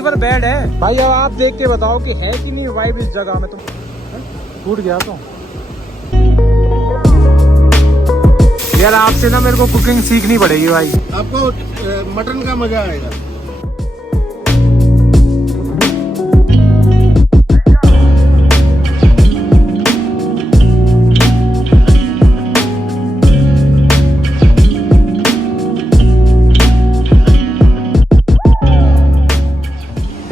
River bed है भाई। अब आप देख के बताओ कि है कि नहीं वाइब इस जगह में। तुम टूट गया तो यार आपसे ना मेरे को कुकिंग सीखनी पड़ेगी भाई। आपको मटन का मजा आएगा।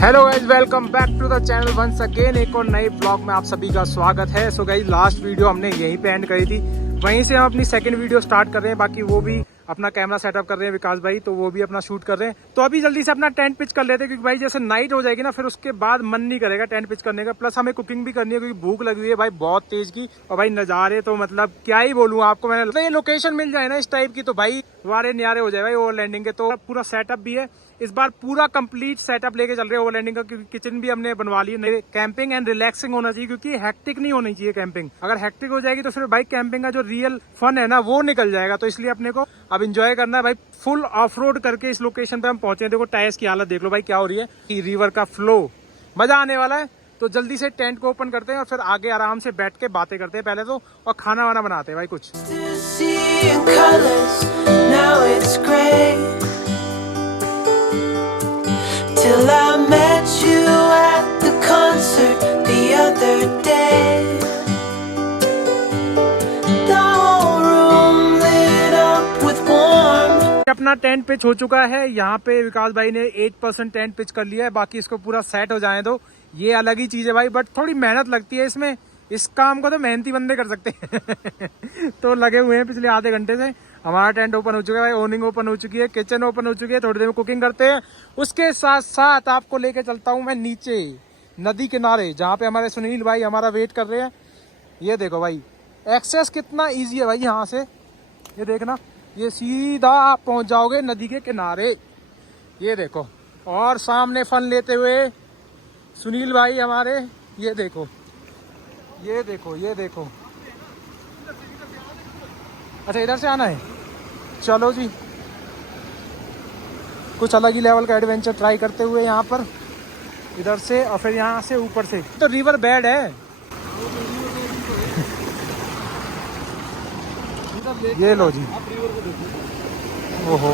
Hello guys, welcome back to the channel once again. एक और नए ब्लॉग में आप सभी का स्वागत है। सो गाइज, लास्ट वीडियो हमने यहीं पे एंड करी थी, वहीं से हम अपनी सेकंड वीडियो स्टार्ट कर रहे हैं। बाकी वो भी अपना कैमरा सेटअप कर रहे हैं विकास भाई, तो वो भी अपना शूट कर रहे हैं। तो अभी जल्दी से अपना टेंट पिच कर लेते हैं, क्योंकि भाई जैसे नाइट हो जाएगी ना, फिर उसके बाद मन नहीं करेगा टेंट पिच करने का। प्लस हमें कुकिंग भी करनी है, क्योंकि भूख लगी हुई है भाई बहुत तेज की। और भाई नज़ारे तो मतलब क्या ही बोलूँ आपको, मैंने ये लोकेशन मिल जाए ना इस टाइप की, तो भाई वारे न्यारे हो जाए भाई ओवरलैंडिंग के। तो पूरा सेटअप भी है इस बार, पूरा कंप्लीट सेटअप लेके चल रहे हैं ओवरलैंडिंग का, क्योंकि किचन भी हमने बनवा ली है। कैंपिंग एंड रिलैक्सिंग होना चाहिए, क्योंकि हेक्टिक नहीं होनी चाहिए कैंपिंग। अगर हेक्टिक हो जाएगी तो फिर भाई कैंपिंग का जो रियल फन है ना वो निकल जाएगा। तो इसलिए अपने को अब एंजॉय करना है भाई। फुल ऑफ रोड करके इस लोकेशन पे हम पहुंचे हैं। देखो टायर्स की हालत देख लो भाई क्या हो रही है। रिवर का फ्लो, मजा आने वाला है। तो जल्दी से टेंट को ओपन करते हैं और फिर आगे आराम से बैठ के बातें करते हैं पहले तो, और खाना वाना बनाते हैं भाई कुछ। Till I met you at the concert the other day. The whole room lit up with warmth. अपना टेंट पिच हो चुका है। यहाँ पे विकास भाई ने 8% टेंट पिच कर लिया है, बाकी इसको पूरा सेट हो जाए तो ये अलग ही चीज है भाई। बट थोड़ी मेहनत लगती है इसमें, इस काम को तो मेहनती बंदे कर सकते हैं। तो लगे हुए हैं पिछले आधे घंटे से। हमारा टेंट ओपन हो चुका है भाई, ओनिंग ओपन हो चुकी है, किचन ओपन हो चुकी है। थोड़ी देर में कुकिंग करते हैं। उसके साथ साथ आपको लेके चलता हूँ मैं नीचे नदी किनारे, जहाँ पे हमारे सुनील भाई हमारा वेट कर रहे हैं। ये देखो भाई एक्सेस कितना ईजी है भाई यहाँ से। ये देखना, ये सीधा आप पहुँच जाओगे नदी के किनारे। ये देखो, और सामने फन लेते हुए सुनील भाई हमारे। ये देखो ये देखो ये देखो। अच्छा इधर से आना है, चलो जी। कुछ अलग ही लेवल का एडवेंचर ट्राई करते हुए यहाँ पर, इधर से और फिर यहाँ से ऊपर से। तो रिवर बेड है। ये लो जी, ओहो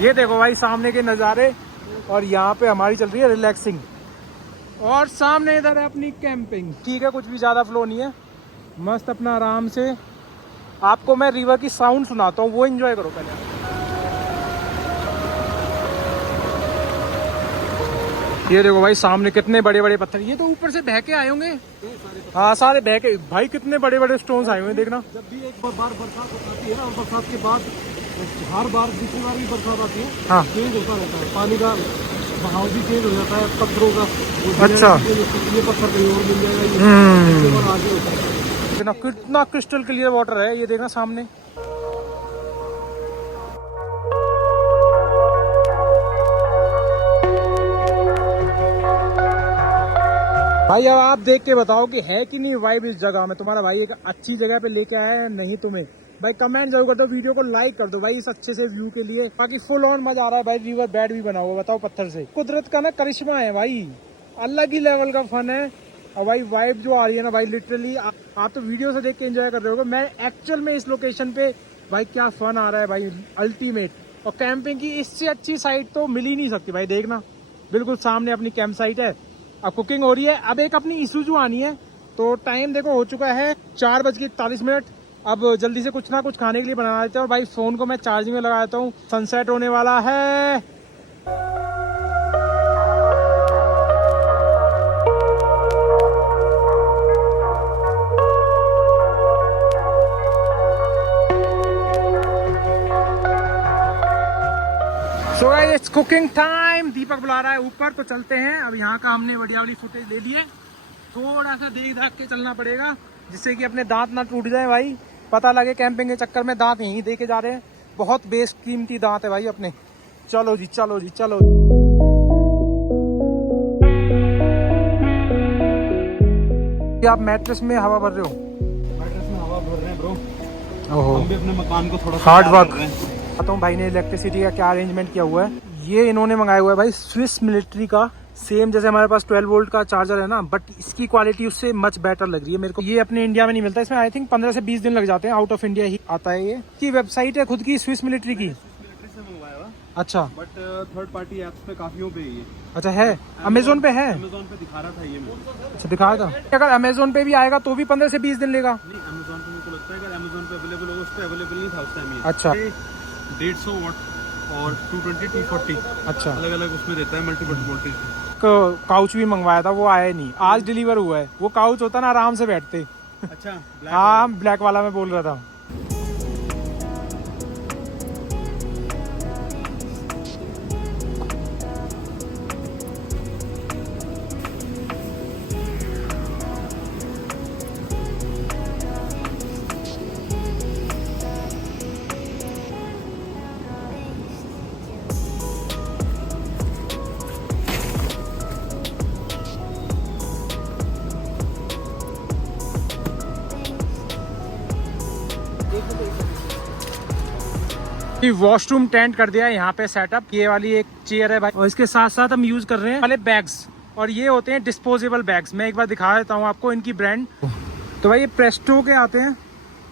ये देखो भाई सामने के नज़ारे। और यहाँ पे हमारी चल रही है रिलैक्सिंग, और सामने इधर है अपनी कैंपिंग। ठीक है, कुछ भी ज़्यादा फ्लो नहीं है, मस्त अपना आराम से। आपको मैं रिवर की साउंड सुनाता हूँ, वो एंजॉय करो पहले। ये देखो भाई सामने कितने बड़े बड़े पत्थर। ये तो ऊपर से बह के आए होंगे। हाँ सारे बह के भाई, कितने बड़े बड़े स्टोन्स आए हुए हैं देखना। जब भी एक बार बरसात आती है ना, और बरसात के बाद हर बार जितनी बार भी बरसात आती है, हाँ, चेंज होता रहता है, पानी का बहाव भी चेंज हो जाता है, पत्थरों का। अच्छा, ये पत्थर कहीं और मिल जाएगा, आगे होता है। कितना क्रिस्टल क्लियर वाटर है, ये देखना सामने। भाई अब आप देख के बताओ कि है कि नहीं वाइब इस जगह में। तुम्हारा भाई एक अच्छी जगह पे लेके आया है नहीं तुम्हें भाई। कमेंट जरूर कर दो, वीडियो को लाइक कर दो भाई इस अच्छे से व्यू के लिए। बाकी फुल ऑन मजा आ रहा है भाई। रिवर बेड भी बना हुआ, बताओ पत्थर से। कुदरत का ना करिश्मा है भाई, अलग ही लेवल का फन है। और भाई वाइब जो आ रही है ना भाई, लिटरली आप तो वीडियो से देख के एंजॉय कर रहे होगे। मैं एक्चुअल में इस लोकेशन पे भाई क्या फन आ रहा है भाई, अल्टीमेट। और कैंपिंग की इससे अच्छी साइट तो मिल ही नहीं सकती भाई। देखना बिल्कुल सामने अपनी कैंप साइट है। अब कुकिंग हो रही है। अब एक अपनी ईसुजू आनी है। तो टाइम देखो हो चुका है 4:41। अब जल्दी से कुछ ना कुछ खाने के लिए बना देते हैं। और भाई फोन को मैं चार्जिंग में लगा देता हूँ, सनसेट होने वाला है। So guys it's cooking time. Deepak बुला रहा है ऊपर, तो चलते हैं। अब यहाँ का हमने बढ़िया वाली फुटेज ले ली है। थोड़ा सा देख दाख के चलना पड़ेगा, जिससे कि अपने दांत ना टूट जाए भाई। पता लगे कैंपिंग के चक्कर में दांत यहीं दे के जा रहे हैं। बहुत बेशकीमती दांत है भाई अपने। चलो जी चलो जी चलो। आप मैट्रेस में हवा भर रहे हो? मैट्रेस में हवा भर रहे हैं ब्रो। ओहो, हम भी अपने मकान को थोड़ा हार्ड वर्क। बताता हूँ भाई ने इलेक्ट्रिसिटी का क्या अरेंजमेंट किया हुआ है। ये इन्होंने मंगाया हुआ है भाई स्विस मिलिट्री का, सेम जैसे हमारे पास 12 वोल्ट का चार्जर है ना, बट इसकी क्वालिटी उससे मच बेटर लग रही है मेरे को। ये अपने इंडिया में नहीं मिलता, इसमें आई थिंक 15 से 20 दिन लग जाते हैं, आउट ऑफ इंडिया ही आता है ये। की वेबसाइट है खुद की स्विस मिलिट्री की। मिलिट्री से मंगवाया हुआ, अच्छा, बट थर्ड पार्टी ऐप्स पे काफियों पे ही है। अच्छा है, अमेजोन पे है। अमेजोन पे दिखा रहा था ये मुझे। अच्छा दिखाया था। अगर अमेजोन पे भी आएगा तो भी 15 से 20 दिन लेगा। नहीं, अमेजोन पे मेरे को लगता है अगर अमेजोन पे अवेलेबल होगा, उस पे अवेलेबल नहीं था उस टाइम ये। अच्छा। 150 वाट और 220 240 अच्छा, अलग अलग उसमें देता है मल्टीपल वोल्टेज। काउच भी मंगवाया था, वो आया नहीं, आज डिलीवर हुआ है। वो काउच होता ना, आराम से बैठते। अच्छा, हाँ, ब्लैक वाला मैं बोल रहा था। वॉशरूम टेंट कर दिया है यहाँ पे सेटअप। ये वाली एक चेयर है भाई, और इसके साथ साथ हम यूज कर रहे हैं वाले बैग्स, और ये होते हैं डिस्पोजेबल बैग्स। मैं एक बार दिखा देता हूँ आपको इनकी ब्रांड। तो भाई ये प्रेस्टो के आते हैं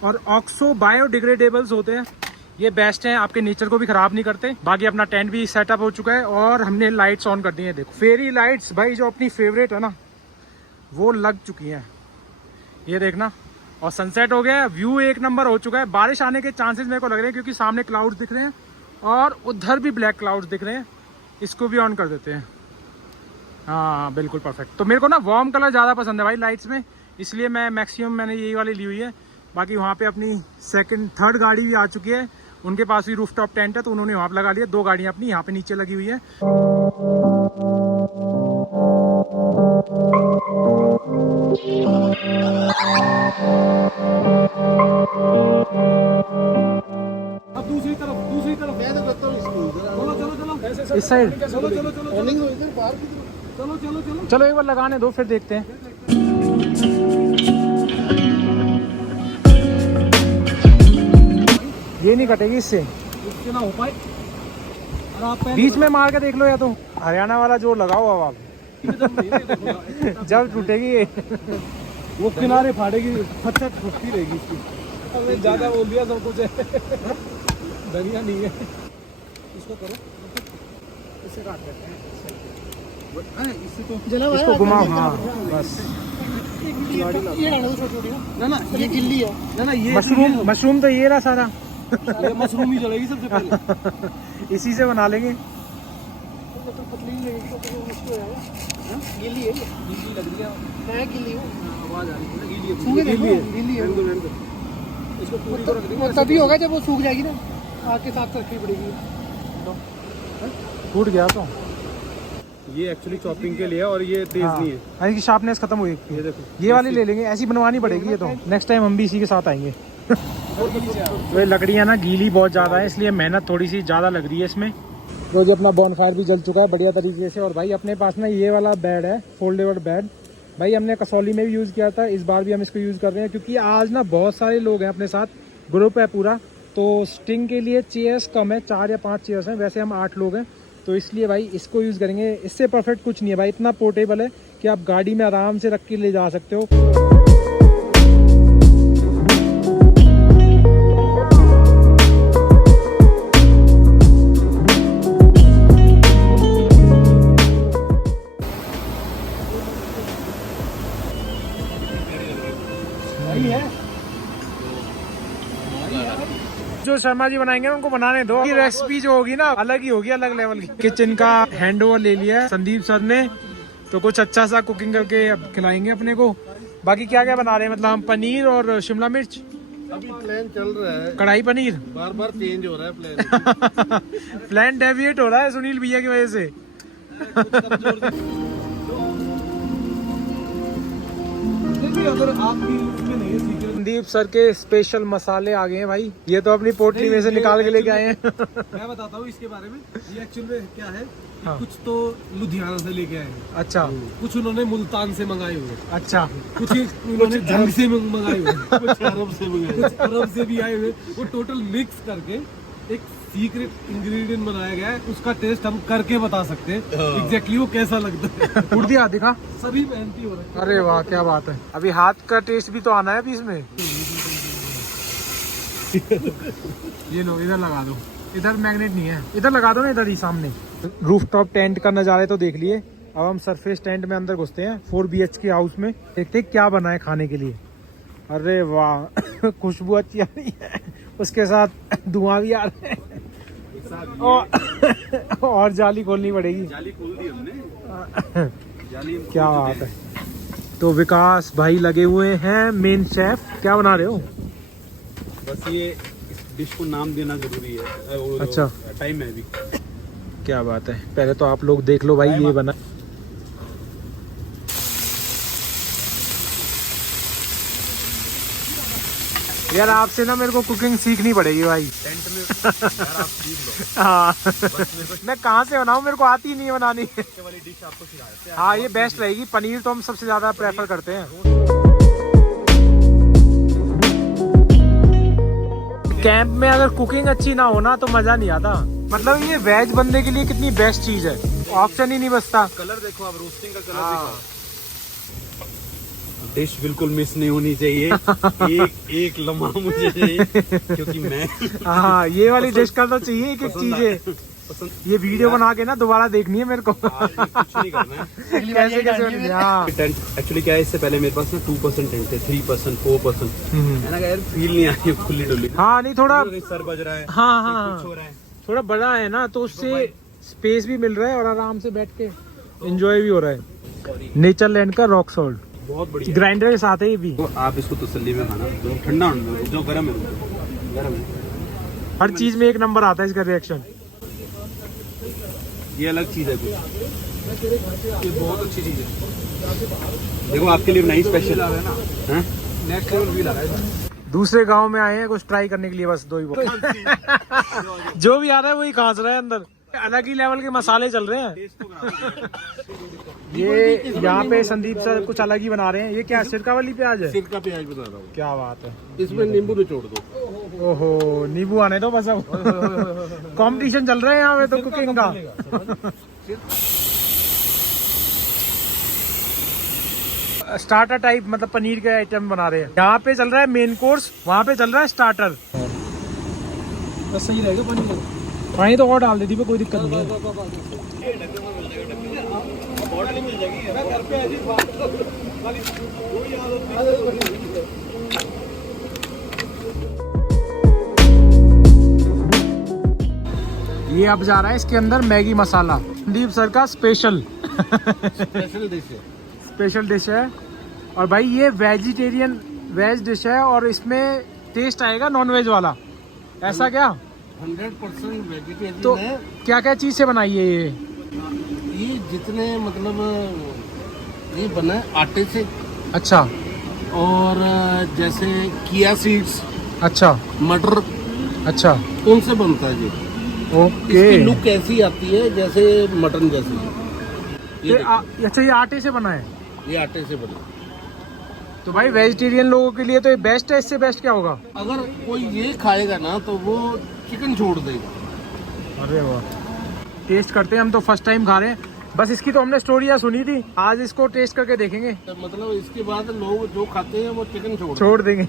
और ऑक्सो बायोडिग्रेडेबल्स होते हैं। ये बेस्ट हैं, आपके नेचर को भी खराब नहीं करते। बाकी अपना टेंट भी सेटअप हो चुका है और हमने लाइट्स ऑन कर दी है। देखो फेरी लाइट्स भाई, जो अपनी फेवरेट है ना, वो लग चुकी है। ये देखना, और सनसेट हो गया है, व्यू एक नंबर हो चुका है। बारिश आने के चांसेस मेरे को लग रहे हैं, क्योंकि सामने क्लाउड्स दिख रहे हैं और उधर भी ब्लैक क्लाउड्स दिख रहे हैं। इसको भी ऑन कर देते हैं। हाँ बिल्कुल परफेक्ट। तो मेरे को ना वार्म कलर ज़्यादा पसंद है भाई लाइट्स में, इसलिए मैं मैक्सिमम मैंने यही वाली ली हुई है। बाकी वहाँ पे अपनी थर्ड गाड़ी भी आ चुकी है, उनके पास भी रूफटॉप टेंट है, तो उन्होंने वहाँ पे लगा लिया। 2 गाड़ियाँ अपनी यहाँ पे नीचे लगी हुई है। अब दूसरी तरफ मैं तो करता हूँ इसको। चलो इस साइड चलो बाहर की तरफ चलो। चलो एक बार लगाने दो, फिर देखते हैं। ये नहीं कटेगी इससे ना हो पाए, और आप बीच में मार के देख लो, या तो हरियाणा वाला जोर लगाओ अब आप। जब टूटेगी ये, वो किनारे फाड़ेगी, फटक फुटती रहेगी इसकी। अब ज्यादा बोल दिया सब कुछ है। धनिया नहीं है, इसको करो, इसे काट देते हैं। इससे तो इसको घुमाओ। हाँ बस, ना ये गिल्ली है ना, ये मशरूम तो ये रहा सारा। ये मशरूम ही जलेगी सबसे पहले। इसी से बना लेंगे। गिल्ली लग रही है, गिल्ली आवाज आ रही है, गिल्ली है। इसको पूरी को रख देंगे, तभी होगा जब वो सूख जाएगी ना, आग के साथ रखनी पड़ेगी। टूट गया तो ये एक्चुअली चॉपिंग के लिए है, और ये तेज नहीं है। इसकी शार्पनेस खत्म हुई। ये देखो, ये वाली ले लेंगे, ऐसी बनवानी पड़ेगी ये तो। नेक्स्ट टाइम हम भी इसी के साथ आएंगे। तो ये लकड़ियाँ ना गीली बहुत ज़्यादा है, इसलिए मेहनत थोड़ी सी ज़्यादा लग रही है इसमें। तो जो अपना बॉनफायर भी जल चुका है बढ़िया तरीके से। और भाई अपने पास ना ये वाला बेड है, फोल्डेबल बेड। भाई हमने कसौली में भी यूज़ किया था, इस बार भी हम इसको यूज़ कर रहे हैं, क्योंकि आज ना बहुत सारे लोग हैं अपने साथ, ग्रुप है पूरा। तो स्टिंग के लिए चेयर्स कम है, 4 या 5 चेयर्स हैं, वैसे हम 8 लोग हैं, तो इसलिए भाई इसको यूज़ करेंगे। इससे परफेक्ट कुछ नहीं है भाई, इतना पोर्टेबल है कि आप गाड़ी में आराम से रख के ले जा सकते हो। जो शर्मा जी बनाएंगे उनको बनाने दो। ये रेसिपी जो होगी ना अलग ही होगी, अलग लेवल की। किचन का हैंड ओवर ले लिया है संदीप सर ने, तो कुछ अच्छा सा कुकिंग करके अब खिलाएंगे अपने को। बाकी क्या क्या बना रहे हैं, मतलब हम पनीर और शिमला मिर्च। अभी प्लान चल रहा है, कढ़ाई पनीर बार बार चेंज हो रहा है प्लान। प्लान डेविएट हो रहा है सुनील भैया की वजह से। अगर आपकी उसमें नहीं है सीक्रेट। संदीप सर के स्पेशल मसाले आ गए हैं भाई, ये तो अपनी पोटली में से निकाल के लेके आए हैं। मैं बताता हूँ इसके बारे में, ये एक्चुअल में क्या है। हाँ। कुछ तो लुधियाना से लेके आए हैं, अच्छा। कुछ उन्होंने मुल्तान से मंगाए हुए, अच्छा। कुछ उन्होंने जंग से मंगाए हुए, कुछ अरब से मंगाए, कुछ अरब से भी आए हुए। वो टोटल मिक्स करके एक सीक्रेट इंग्रेडिएंट बनाया गया है, उसका टेस्ट हम करके बता सकते हैं एग्जैक्टली वो कैसा लगता है। उड़ दिया दिखा। सभी मेहनती हो रहे हैं। अरे वाह क्या बात है। अभी हाथ का टेस्ट भी तो आना है अभी इसमें। ये लो इधर लगा दो, इधर मैग्नेट नहीं है, इधर लगा दो ना, इधर ही सामने। रूफटॉप टेंट का नजारे तो देख लिए, अब हम सरफेस टेंट में अंदर घुसते हैं 4 BHK हाउस में, देखते हैं क्या बना है खाने के लिए। अरे वाह खुशबू अच्छी आ रही है, उसके साथ धुआं भी आ रहा है और जाली खोलनी पड़ेगी। जाली खोल दी हमने, जाली क्या बात है। तो विकास भाई लगे हुए हैं मेन शेफ। क्या बना रहे हो? बस ये इस डिश को नाम देना जरूरी है। अच्छा टाइम है अभी। क्या बात है, पहले तो आप लोग देख लो भाई ये बना। यार आपसे ना मेरे को कुकिंग सीखनी पड़ेगी भाई। टेंट में यार आप सीख लो। हाँ बस मैं कहाँ से बनाऊँ, मेरे को आती ही नहीं है बनानी। ये वाली डिश आपको सिखाते हैं। हाँ ये बेस्ट रहेगी, पनीर तो हम सबसे ज्यादा प्रेफर करते हैं। कैंप में अगर कुकिंग अच्छी ना हो ना तो मजा नहीं आता। मतलब ये वेज बंदे के लिए कितनी बेस्ट चीज है, ऑप्शन ही नहीं बचता। कलर देखो आप, रोस्टिंग का कलर देखो। डिश बिल्कुल मिस नहीं होनी चाहिए। एक लम्हा मुझे चाहिए क्योंकि मैं हाँ ये वाली डिश का तो चाहिए एक एक चीज। ये वीडियो बना के ना दोबारा देखनी है मेरे को। कुछ नहीं करना है। कैसे कैसे बनी है। हाँ एक्चुअली क्या है, इससे पहले मेरे पास ना 2% टेंट थे, 3%, 4%। मैंने कहा यार फील नहीं आ रही है खुली डुली। हाँ नहीं थोड़ा सर बज रहा है। हाँ हाँ कुछ हो रहा है। थोड़ा बड़ा है ना तो उससे स्पेस भी मिल रहा है और आराम से बैठ के एंजॉय भी हो रहा है। नेचर लैंड का रॉक सॉल्ट बहुत बढ़िया। ग्राइंडर के साथ है ये भी। तो आप इसको तसल्ली में खाना, जो ठंडा होने दो, जो गर्म है गर्म है। हर चीज में एक नंबर आता है इसका रिएक्शन। ये अलग चीज है कुछ, ये बहुत अच्छी चीज है। देखो आपके लिए बनाई स्पेशल आ रहा है ना, नेक्स्ट लेवल फील आ रहा है। दूसरे गांव में आए हैं कुछ ट्राई करने के लिए, बस दो ही जो भी आ रहा है वही खास रहा है अंदर। अलग ही लेवल के मसाले चल रहे हैं। ये यहाँ पे संदीप सर कुछ अलग ही बना रहे हैं। ये क्या सिरका वाली प्याज है? सिरका प्याज बना रहा हूँ। क्या बात है। इसमें नींबू निचोड़ दो। ओहो नींबू आने दो बस। अब कंपटीशन चल रहा है यहाँ पे तो कुकिंग का। स्टार्टर टाइप मतलब पनीर के आइटम बना रहे हैं। यहाँ पे चल रहा है मेन कोर्स, वहाँ पे चल रहा है स्टार्टर। बस सही रहेगा पनीर। पानी तो और डाल देती कोई दिक्कत नहीं है। ये अब जा रहा है इसके अंदर मैगी मसाला, संदीप सर का स्पेशल स्पेशल डिश है। और भाई ये वेजिटेरियन वेज डिश है और इसमें टेस्ट आएगा नॉन वेज वाला। ऐसा क्या? 100% वेजिटेरियन तो है। क्या क्या चीज से बनाई है ये जितने मतलब ये बना है आटे से। अच्छा और जैसे किया सीड्स, अच्छा मटर, अच्छा उनसे बनता है। ये ओके। इसकी लुक ऐसी आती है जैसे मटन जैसी। अच्छा ये आटे से बना है। ये आटे से बना। तो भाई वेजिटेरियन लोगों के लिए तो ये बेस्ट है। इससे बेस्ट क्या होगा? अगर कोई ये खाएगा ना तो वो चिकन छोड़ देगा। अरे वाह, टेस्ट करते हैं। हम तो फर्स्ट टाइम खा रहे हैं, बस इसकी तो हमने स्टोरियाँ सुनी थी, आज इसको टेस्ट करके देखेंगे। मतलब इसके बाद लोग जो खाते हैं वो चिकन छोड़ देंगे।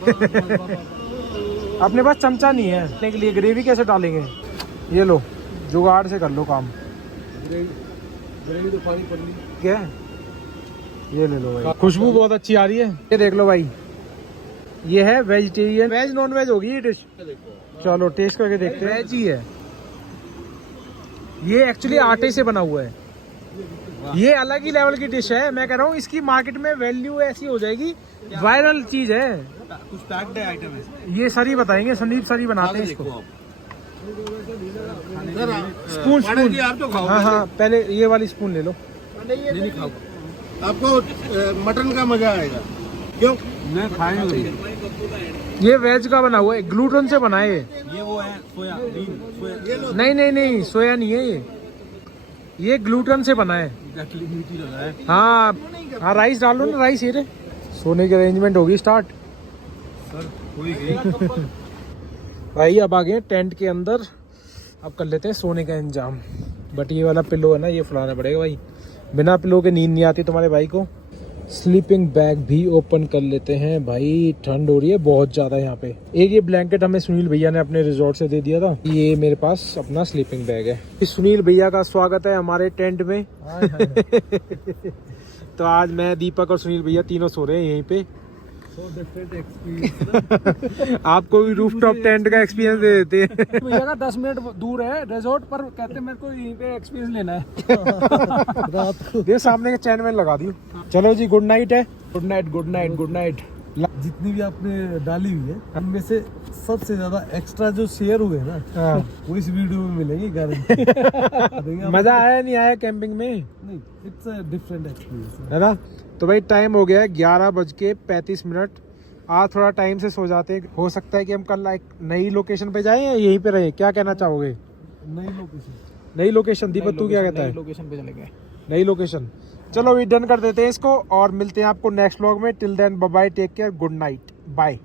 अपने पास चमचा नहीं है खाने के लिए, ग्रेवी कैसे डालेंगे? ये लो जुगाड़ से कर लो काम। ग्रेवी तो पानी पड़नी क्या है? ये ले लो भाई, खुशबू बहुत अच्छी आ रही है। ये देख लो भाई, ये है वेजिटेरियन, वेज नॉन वेज होगी ये डिश। चलो टेस्ट करके देखते हैं। वेज ही है ये, एक्चुअली आटे से बना हुआ है। ये अलग ही लेवल की डिश है। मैं कह रहा हूँ इसकी मार्केट में वैल्यू ऐसी हो जाएगी, वायरल चीज है। कुछ पैक्ड आइटम है ये सर ही बताएंगे, संदीप सर ही बनाते हैं इसको। स्पून स्पून आप तो खाओ। हाँ हाँ पहले ये वाली स्पून ले लो। नहीं खाओ, आपको मटन का मजा आएगा। क्यों? मैं खाया ये वेज का बना हुआ है, ग्लूटेन से बना है ये वो है सोया। नहीं नहीं नहीं सोया नहीं है ये ग्लूटेन से बना है। मीठी लग रहा है। हाँ हाँ राइस डाल लो ना, राइस। ये रे सोने की अरेंजमेंट होगी स्टार्ट। सर हो ही गई। भाई अब आ गए टेंट के अंदर। अब कर लेते हैं सोने का इंतजाम। बट ये वाला पिलो है ना, ये फुलाना पड़ेगा भाई, बिना पिलो के नींद नहीं आती तुम्हारे भाई को। स्लीपिंग बैग भी ओपन कर लेते हैं भाई, ठंड हो रही है बहुत ज़्यादा यहाँ पे। एक ये ब्लैंकेट हमें सुनील भैया ने अपने रिजॉर्ट से दे दिया था, ये मेरे पास अपना स्लीपिंग बैग है। सुनील भैया का स्वागत है हमारे टेंट में। तो आज मैं, दीपक और सुनील भैया तीनों सो रहे हैं यहीं पे। आपको भी रूफटॉप टेंट का एक्सपीरियंस दे देते हैं। भैया का 10 मिनट दूर है रिजॉर्ट पर, कहते मेरे को यहीं पे एक्सपीरियंस लेना है। रात को ये सामने के चैन में लगा दी। चलो जी, गुड नाइट है। Good night, good night, good night. जितनी भी आपने डाली हुई है उनमें से सबसे ज्यादा एक्स्ट्रा जो शेयर हुए ना, वो इस वीडियो में मिलेंगे गारंटी। मजा आया नहीं आया कैंपिंग में? नहीं, इट्स अ डिफरेंट एक्सपीरियंस है ना। तो भाई टाइम हो गया है 11:35। आज थोड़ा टाइम से सो जाते हैं, हो सकता है कि हम कल एक नई लोकेशन पे जाएं या यहीं पे रहें, क्या कहना चाहोगे? नई लोकेशन दीपक तू क्या कहता है? लोकेशन पे चलेंगे, नई लोकेशन। चलो अभी डन कर देते हैं इसको और मिलते हैं आपको नेक्स्ट व्लॉग में। Till then bye bye, take care, good night, bye.